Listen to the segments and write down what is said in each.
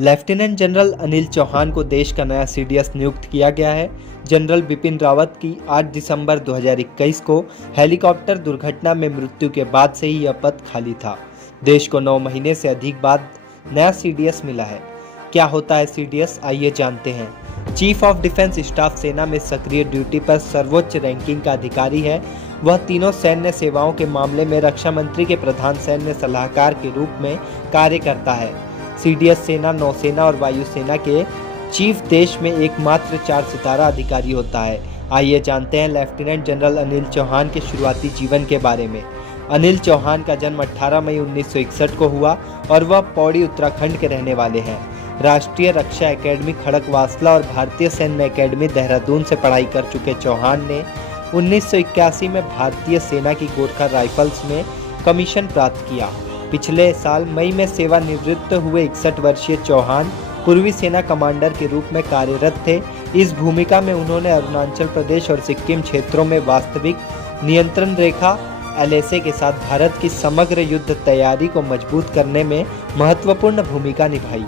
Lieutenant general Anil Chauhan को देश का नया सीडीएस नियुक्त किया गया है। जनरल बिपिन रावत की 8 दिसंबर 2021 को हेलीकॉप्टर दुर्घटना में मृत्यु के बाद से ही यह पद खाली था। देश को 9 महीने से अधिक बाद नया सीडीएस मिला है। क्या होता है सीडीएस, आइए जानते हैं। चीफ ऑफ डिफेंस स्टाफ सेना में सक्रिय ड्यूटी पर सर्वोच्च रैंकिंग का अधिकारी है। वह तीनों सैन्य सेवाओं के मामले में रक्षा मंत्री के प्रधान सैन्य सलाहकार के रूप में कार्य करता है। सीडीएस सेना, नौसेना और वायुसेना के चीफ देश में एकमात्र 4 सितारा अधिकारी होता है। आइए जानते हैं लेफ्टिनेंट जनरल अनिल चौहान के शुरुआती जीवन के बारे में। अनिल चौहान का जन्म 18 मई 1961 को हुआ और वह पौड़ी उत्तराखंड के रहने वाले हैं। राष्ट्रीय रक्षा एकेडमी खड़गवासला और भारतीय सैन्य एकेडमी देहरादून से पढ़ाई कर चुके चौहान ने 1981 में भारतीय सेना की गोरखा राइफल्स में कमीशन प्राप्त किया। पिछले साल मई में सेवानिवृत्त हुए 61 वर्षीय चौहान पूर्वी सेना कमांडर के रूप में कार्यरत थे। इस भूमिका में उन्होंने अरुणाचल प्रदेश और सिक्किम क्षेत्रों में वास्तविक नियंत्रण रेखा एलएसी के साथ भारत की समग्र युद्ध तैयारी को मजबूत करने में महत्वपूर्ण भूमिका निभाई।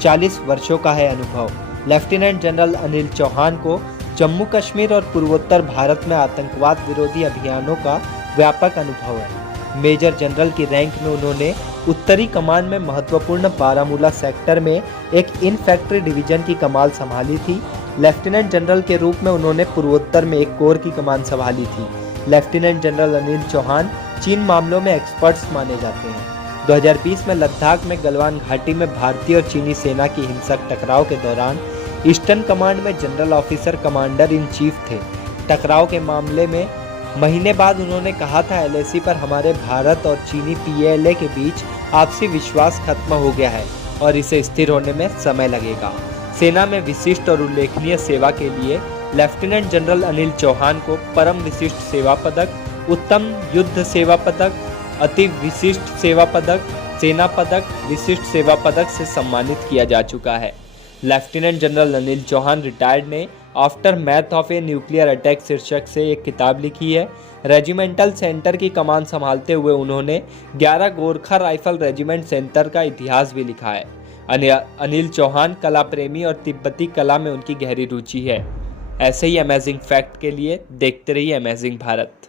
40 वर्षों का है अनुभव। लेफ्टिनेंट जनरल अनिल चौहान को जम्मू कश्मीर और पूर्वोत्तर भारत में आतंकवाद विरोधी अभियानों का व्यापक अनुभव है। मेजर जनरल की रैंक में उन्होंने उत्तरी कमान में महत्वपूर्ण बारामूला सेक्टर में एक इनफैक्ट्री डिवीजन की कमान संभाली थी। लेफ्टिनेंट जनरल के रूप में उन्होंने पूर्वोत्तर में एक कोर की कमान संभाली थी। लेफ्टिनेंट जनरल अनिल चौहान चीन मामलों में एक्सपर्ट्स माने जाते हैं। 2020 में लद्दाख में गलवान घाटी में भारतीय और चीनी सेना की हिंसक टकराव के दौरान ईस्टर्न कमांड में general officer commander in chief थे। टकराव के मामले में महीने बाद उन्होंने कहा था, एलएसी पर हमारे भारत और चीनी पीएलए के बीच आपसी विश्वास खत्म हो गया है और इसे स्थिर होने में समय लगेगा। सेना में विशिष्ट और उल्लेखनीय सेवा के लिए लेफ्टिनेंट जनरल अनिल चौहान को परम विशिष्ट सेवा पदक, उत्तम युद्ध सेवा पदक, अति विशिष्ट सेवा पदक, सेना पदक, विशिष्ट सेवा पदक से सम्मानित किया जा चुका है। Lieutenant general Anil Chauhan retired ने aftermath of a nuclear attack शीर्षक से एक किताब लिखी है। रेजिमेंटल सेंटर की कमान संभालते हुए उन्होंने 11 गोरखा राइफल रेजिमेंट सेंटर का इतिहास भी लिखा है। अनिल चौहान कला प्रेमी और तिब्बती कला में उनकी गहरी रुचि है। ऐसे ही अमेजिंग फैक्ट के लिए देखते रहिए अमेजिंग भारत।